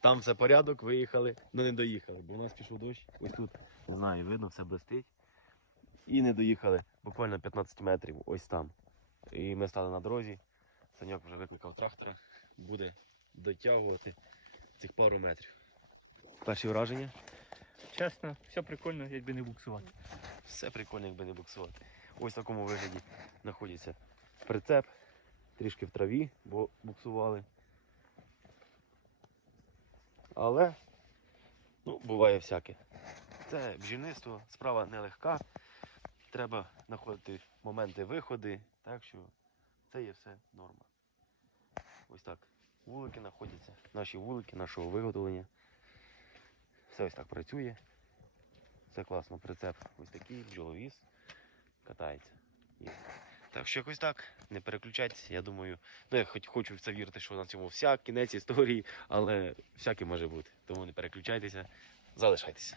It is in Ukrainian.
Там все порядок, виїхали, але не доїхали, бо у нас пішов дощ. Ось тут, не знаю, видно, все блистить. І не доїхали буквально 15 метрів, ось там. І ми стали на дорозі. Саньок вже викликав трактора, буде дотягувати цих пару метрів. Перші враження. Чесно, все прикольно, якби не буксувати. Все прикольно, якби не буксувати. Ось в такому вигляді знаходиться прицеп, трішки в траві, бо буксували. Але ну, буває всяке. Це бджільництво, справа нелегка. Треба знаходити моменти виходи, так що це є все норма. Ось так. Вулики знаходяться, наші вулики, нашого виготовлення. Все ось так працює. Все класно, прицеп ось такий, бджоловіз, катається. Є. Так що якось так, не переключайтеся, я думаю. Ну, я хоч хочу в це вірити, що на цьому вся кінець історії, але всяке може бути. Тому не переключайтеся, залишайтеся.